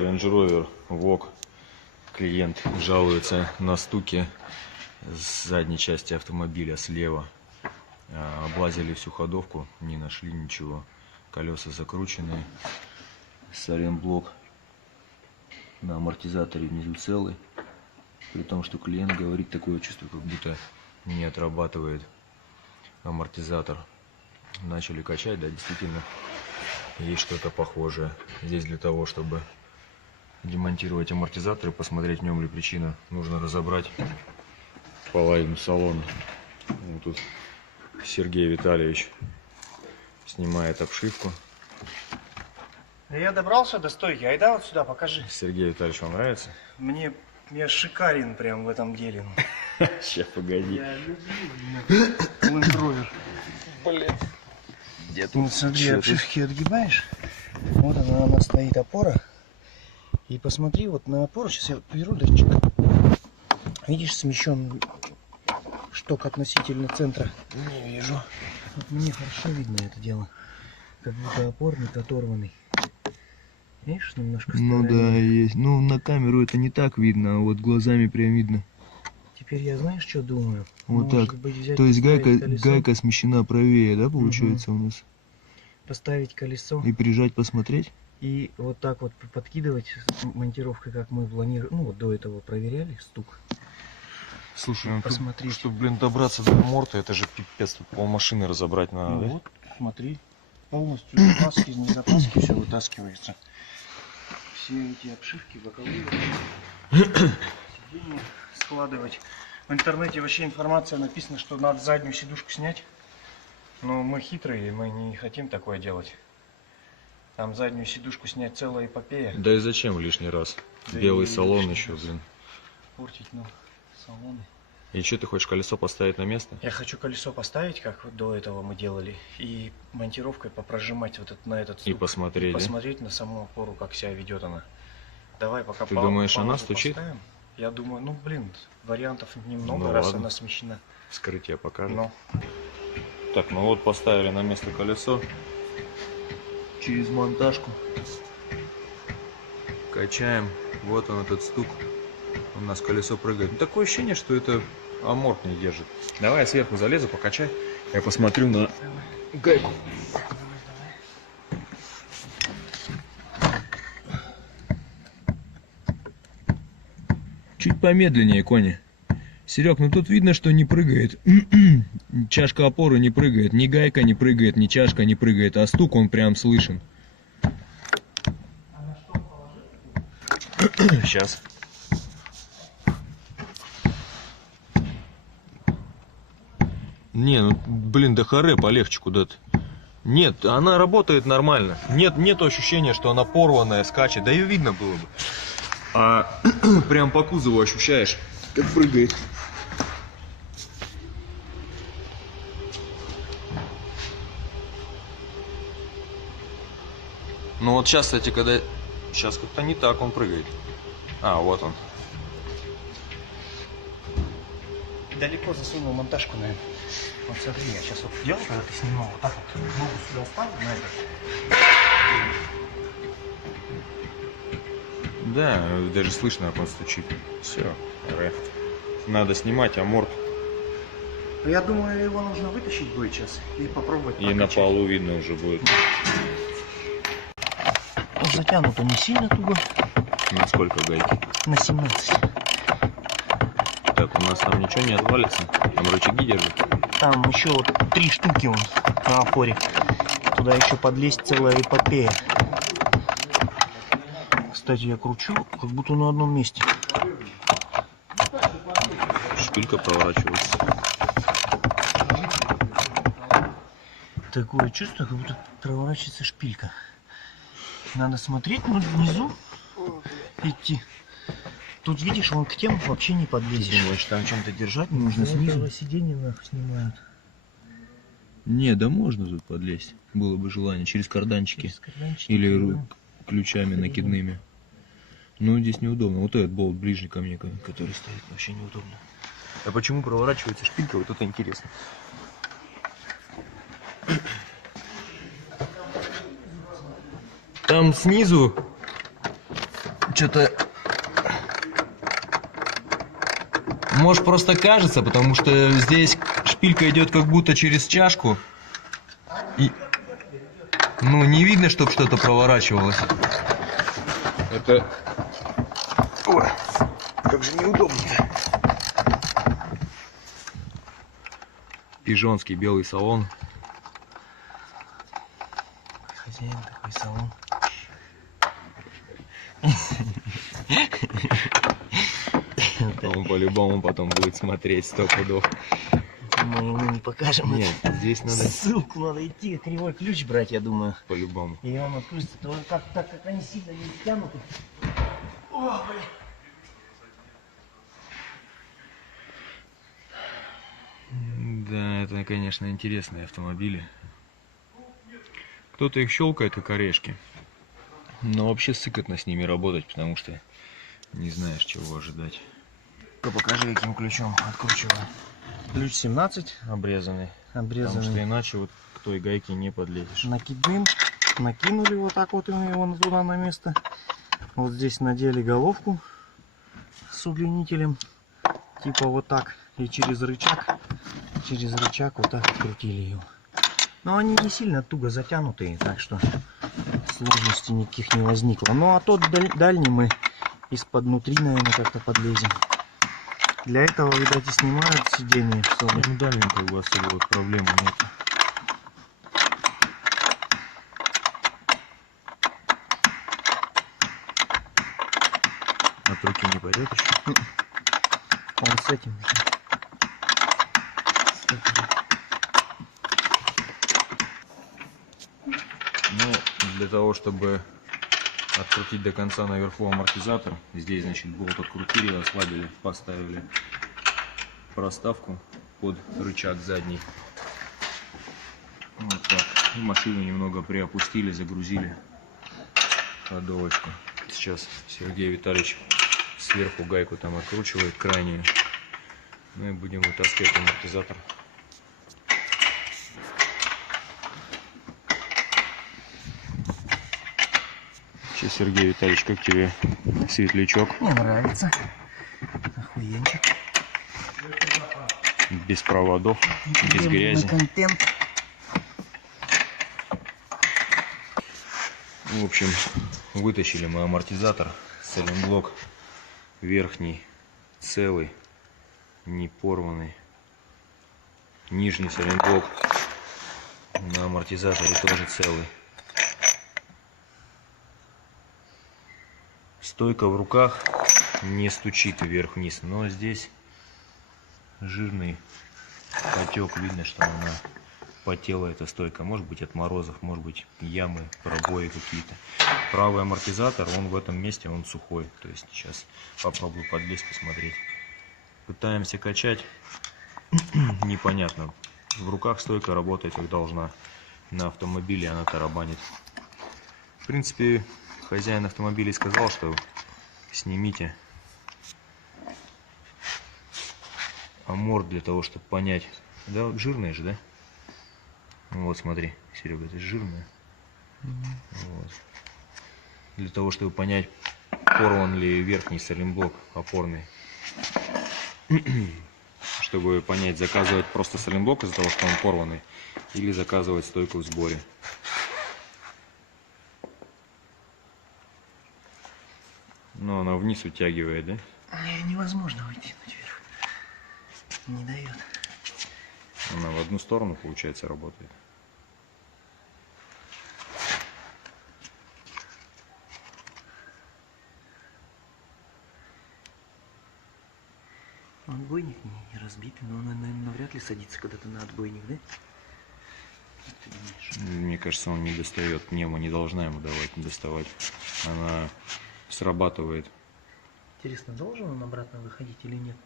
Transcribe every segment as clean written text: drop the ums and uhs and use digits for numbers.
Range Rover Vogue. Клиент жалуется на стуки с задней части автомобиля слева. Облазили всю ходовку, не нашли ничего. Колеса закручены. Сайлентблок на амортизаторе внизу целый. При том, что клиент говорит, такое чувство, как будто не отрабатывает амортизатор. Начали качать, да, действительно есть что-то похожее. Здесь для того, чтобы демонтировать амортизатор и посмотреть, в нем ли причина, нужно разобрать половину салона. Вот тут Сергей Витальевич снимает обшивку. Я добрался до стойки, айда вот сюда, покажи. Сергей Витальевич, вам нравится? Я шикарен прям в этом деле. Сейчас, погоди. Я люблю Land Rover. Блин. Где Ты вот смотри, обшивки отгибаешь. Вот она стоит, опора. И посмотри вот на опору. Сейчас я беру датчик. Видишь, смещен шток относительно центра. Не вижу. Вот мне хорошо видно это дело. Как будто опорник оторванный. Видишь, немножко в Ну стороне. да, есть. Ну, на камеру это не так видно, а вот глазами прям видно. Теперь я, знаешь, что думаю? Вот Может так. быть, взять, То есть поставить колесо, гайка смещена правее, да, получается, у нас? поставить колесо И прижать, посмотреть? и вот так вот подкидывать с монтировкой, как мы планировали. Ну, вот до этого проверяли стук. Слушай, ну Посмотреть. чтобы, блин, добраться до морта, это же пипец, тут полмашины разобрать надо, Ну да? вот, смотри. Полностью запаски, не запаски, все вытаскивается. Все эти обшивки, боковые. Сиденья складывать. В интернете вообще информация написана, что надо заднюю сидушку снять. Но мы хитрые, мы не хотим такое делать. Там заднюю сидушку снять целая эпопея. Да и зачем лишний раз? Да Белый и салон лишний еще, раз. блин. Портить нам салоны. И что, ты хочешь колесо поставить на место? Я хочу колесо поставить, как вот до этого мы делали, и монтировкой попрожимать вот на этот И стук. посмотреть, да? Посмотреть на саму опору, как себя ведет она. Давай пока Ты думаешь, она паузу стучит? поставим. Я думаю, ну блин, вариантов немного, Ну, раз ладно. она смещена. Вскрытие покажет. Но Так, ну вот поставили на место колесо. Через монтажку. Качаем. Вот он, этот стук. У нас колесо прыгает. Ну, такое ощущение, что это аморт не держит. Давай я сверху залезу, покачай. Я посмотрю на гайку. Чуть помедленнее, Коня. Серег, ну тут видно, что не прыгает. Чашка опоры не прыгает, ни гайка не прыгает, ни чашка не прыгает, а стук он прям слышен. Сейчас. Не, ну блин, да харе, полегче куда-то. Нет, она работает нормально. Нет ощущения, что она порванная, скачет. Да ее видно было бы. А прям по кузову ощущаешь, как прыгает. Ну вот сейчас, кстати, когда... Сейчас как-то не так он прыгает. А, вот он. далеко засунул монтажку, наверное. Вот смотри, я сейчас вот делал, когда ты снимал, вот так вот ногу сюда ставил на это. Да, даже слышно, как он стучит. Все, надо снимать аморт. Я думаю, его нужно вытащить будет сейчас и попробовать И на полу видно уже будет. Затянуто не сильно туго. На сколько гайки? На 17. Так, у нас там ничего не отвалится. Там рычаги держат. Там еще вот 3 штуки он на опоре. Туда еще подлезть целая эпопея. Кстати, я кручу, как будто на одном месте. Шпилька проворачивается. Такое чувство, как будто проворачивается шпилька. Надо смотреть, ну, внизу идти. Тут, видишь, вон к тем вообще не подлезешь. Думаешь, там чем-то держать Нужно снизу. Сиденье нахуй снимают. Не, да можно тут подлезть. Было бы желание. Через карданчики. Через карданчики, Или да. ключами накидными. Ну, здесь неудобно. Вот этот болт ближе ко мне, который стоит, вообще неудобно. А почему проворачивается шпилька? Вот это интересно. Там снизу что-то... Может, просто кажется, потому что здесь шпилька идет как будто через чашку. И... Ну, не видно, чтобы что-то проворачивалось. Это... Ой, как же неудобно-то. Пижонский белый салон. Хозяин такой салон. Он по-любому потом будет смотреть 100 пудов. Мы ему не покажем. Нет, здесь надо Ссылку надо идти, кривой ключ брать, я думаю. по-любому. И он открылся. Так как они сильно не стянуты. О, блин. Да, это, конечно, интересные автомобили. Кто-то их щелкает, как орешки. Но вообще сыкотно с ними работать, потому что не знаешь, чего ожидать. Покажи, каким ключом откручиваю. Ключ 17 Обрезанный. Потому что иначе вот к той гайке не подлезешь. Накидным. Накинули вот так вот его туда на место. Вот здесь надели головку с удлинителем. Типа вот так. И через рычаг вот так открутили ее. Но они не сильно туго затянутые, так что сложностей никаких не возникло. Ну а тот дальний мы из-под внутри, наверное, как-то подлезем. Для этого, видать, и снимают сиденье. Ну, дальним как бы особо проблем нет. От руки не пойдет еще? Он с этим. Ну, для того, чтобы открутить до конца наверху амортизатор, здесь, значит, болт открутили, ослабили, поставили проставку под рычаг задний. Вот так. И машину немного приопустили, загрузили ходовочку. Сейчас Сергей Витальевич сверху гайку там откручивает крайнюю. Ну и будем вытаскивать амортизатор. Сейчас, Сергей Витальевич, как тебе светлячок? Мне нравится. Охуенчик. Без проводов, без грязи. Контент. В общем, вытащили мы амортизатор, сайлентблок верхний целый, не порванный. Нижний сайлентблок на амортизаторе тоже целый. Стойка в руках не стучит вверх-вниз, но здесь жирный потек, видно, что она потела, эта стойка. Может быть от морозов, может быть ямы, пробои какие-то. Правый амортизатор, он в этом месте, он сухой. То есть сейчас попробую подлезть, посмотреть. Пытаемся качать, непонятно. В руках стойка работает как должна. На автомобиле она тарабанит. В принципе, хозяин автомобиля сказал, что снимите аморт для того, чтобы понять. Да, жирная же, да? Вот, смотри, Серега, это жирная. Вот. Для того, чтобы понять, порван ли верхний сайлентблок опорный. Чтобы понять, заказывать просто сайлентблок из-за того, что он порванный, или заказывать стойку в сборе. Но она вниз утягивает, да? Невозможно вытянуть вверх. Не дает. Она в одну сторону, получается, работает. Отбойник не разбитый, но он, наверное, вряд ли садится когда-то на отбойник, да? Ты думаешь? Мне кажется, он не достает. Пневма не должна ему давать доставать. Она срабатывает. Интересно, должен он обратно выходить или нет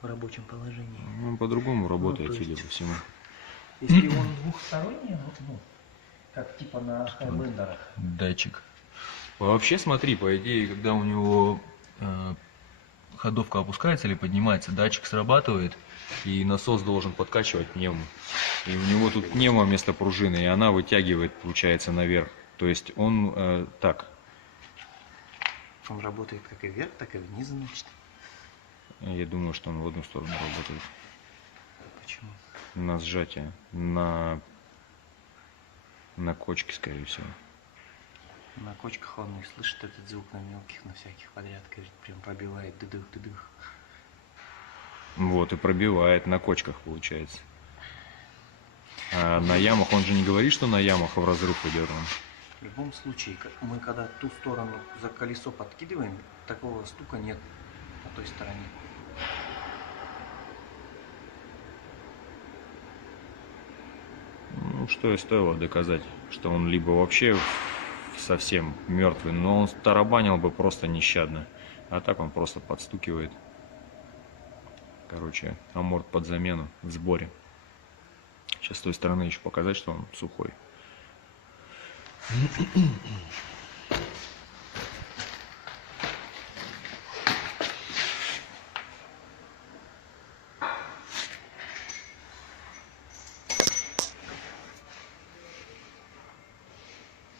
в рабочем положении? Он по-другому работает, то есть, судя по всему. Если он двухсторонний, ну, как типа на хайбендерах. Датчик. Вообще, смотри, по идее, когда у него ходовка опускается или поднимается, датчик срабатывает, и насос должен подкачивать пневму. И у него тут пневма вместо пружины, и она вытягивает, получается, наверх. То есть он так. Он работает как и вверх, так и вниз, значит. Я думаю, что он в одну сторону работает. Почему? На сжатие, на кочке, скорее всего. На кочках он и слышит этот звук, на мелких, на всяких подряд, говорит, прям пробивает дыдых-дыдых. Вот, и пробивает на кочках, получается. А на ямах, он же не говорит, что на ямах в разрыв идет он. В любом случае, мы когда ту сторону за колесо подкидываем, такого стука нет на той стороне. Ну, что и стоило доказать, что он либо вообще совсем мертвый, но он тарабанил бы просто нещадно. А так он просто подстукивает. Короче, аморт под замену в сборе. Сейчас с той стороны еще показать, что он сухой.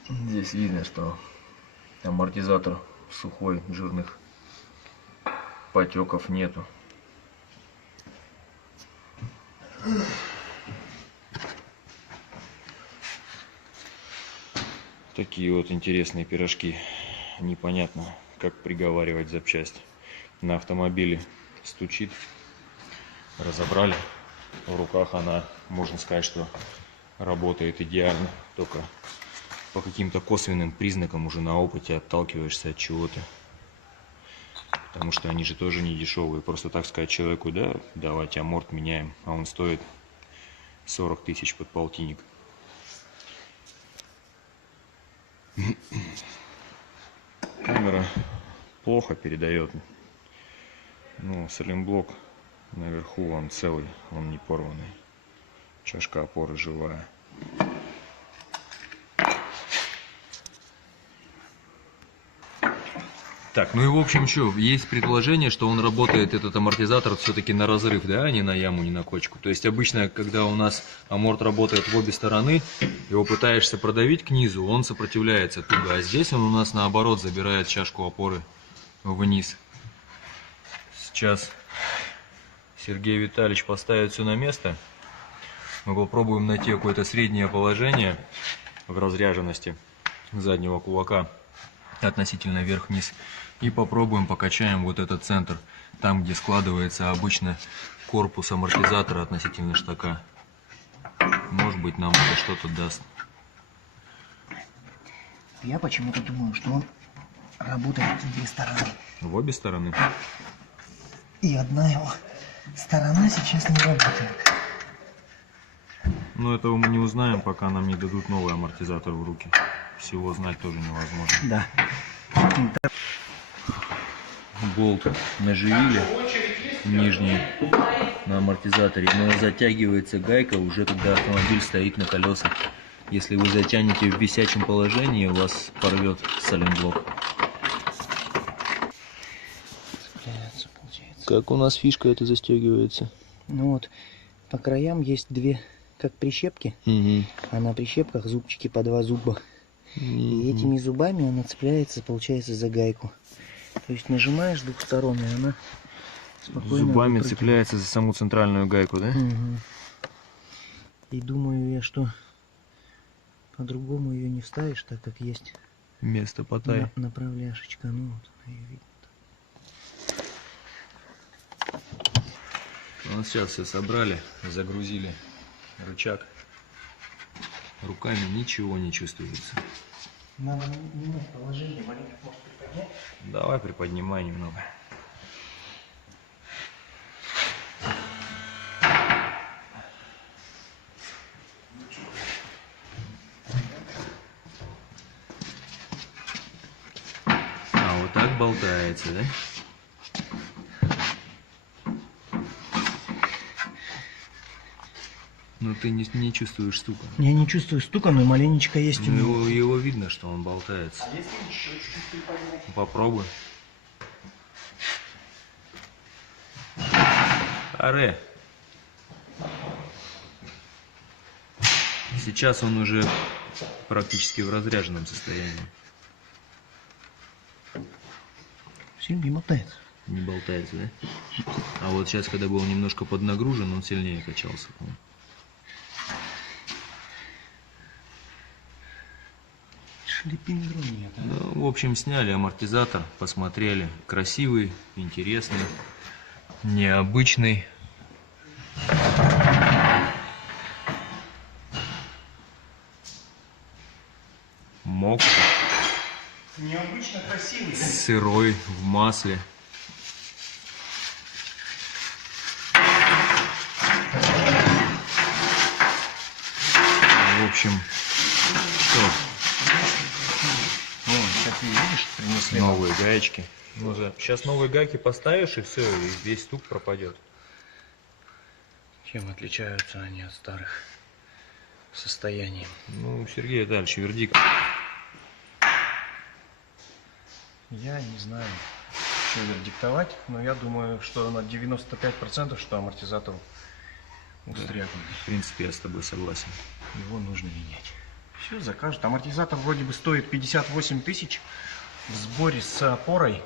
Здесь видно, что амортизатор сухой, жирных потеков нету. Такие вот интересные пирожки. Непонятно, как приговаривать запчасть. На автомобиле стучит. Разобрали. В руках она, можно сказать, что работает идеально. Только по каким-то косвенным признакам уже на опыте отталкиваешься от чего-то. Потому что они же тоже не дешевые. Просто так сказать человеку, да, давайте аморт меняем. А он стоит 40 тысяч под полтинник. Камера плохо передает. Ну, саленблок наверху он целый, он не порванный. Чашка опоры живая. Так, ну и в общем, что, есть предположение, что он работает, этот амортизатор, все-таки на разрыв, да, а не на яму, не на кочку. То есть обычно, когда у нас аморт работает в обе стороны, его пытаешься продавить к низу, он сопротивляется туго. А здесь он у нас наоборот забирает чашку опоры вниз. Сейчас Сергей Витальевич поставит все на место. Мы попробуем найти какое-то среднее положение в разряженности заднего кулака относительно вверх-вниз. И попробуем покачаем вот этот центр, там где складывается обычно корпус амортизатора относительно штака. Может быть, нам это что-то даст. Я почему-то думаю, что он работает в две стороны. В обе стороны? И одна его сторона сейчас не работает. Но этого мы не узнаем, пока нам не дадут новый амортизатор в руки. Всего знать тоже невозможно. Да. Болт наживили нижний на амортизаторе, но затягивается гайка уже когда автомобиль стоит на колесах. Если вы затянете в висячем положении, у вас порвет саленблок. Как у нас фишка это застегивается? Ну вот, по краям есть две, как прищепки, а на прищепках зубчики по два зуба. И этими зубами она цепляется, получается, за гайку. То есть нажимаешь с двух сторон, и она спокойно Зубами выпрыгивает. цепляется за саму центральную гайку, да? И думаю я, что по-другому ее не вставишь, так как есть Место потай. направляшечка. Ну вот она ее видно. Вот сейчас все собрали, загрузили рычаг. Руками ничего не чувствуется. Надо менять положение, маленько может приподнять. Давай приподнимай немного. А вот так болтается, да? Но ты не чувствуешь стука. Я не чувствую стука, но маленечко есть у Ну, него. его видно, что он болтается. А если еще чуть-чуть приподнять? Попробуй. Аре. Сейчас он уже практически в разряженном состоянии. Сильно не мотается. Не болтается, да? А вот сейчас, когда был немножко поднагружен, он сильнее качался. Шлепендру нет. Ну, в общем, сняли амортизатор, посмотрели. Красивый, интересный, необычный. Мокрый, Необычно красивый. сырой, в масле. В общем, что? Ну, такие, видишь, принесли. Новые гаечки. Ну да. Сейчас новые гайки поставишь, и все, и весь стук пропадет. Чем отличаются они от старых? Состоянием. Ну, Сергей, дальше вердикт. Я не знаю, что диктовать, но я думаю, что на 95%, что амортизатор устряпан. В принципе, я с тобой согласен. Его нужно менять. Все, закажут. Амортизатор вроде бы стоит 58 тысяч в сборе с опорой.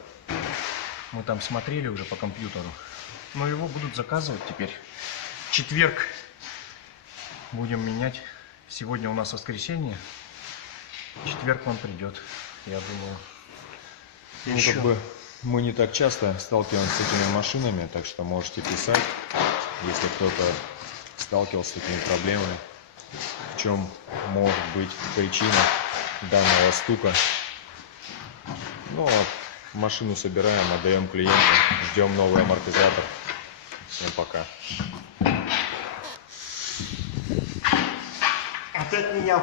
Мы там смотрели уже по компьютеру. Но его будут заказывать теперь. В четверг будем менять. Сегодня у нас воскресенье. В четверг он придет, я думаю. Ну, как бы мы не так часто сталкиваемся с этими машинами, так что можете писать, если кто-то сталкивался с такими проблемами, в чем может быть причина данного стука. Ну, а машину собираем, отдаем клиенту, ждем новый амортизатор. Всем пока. Опять меня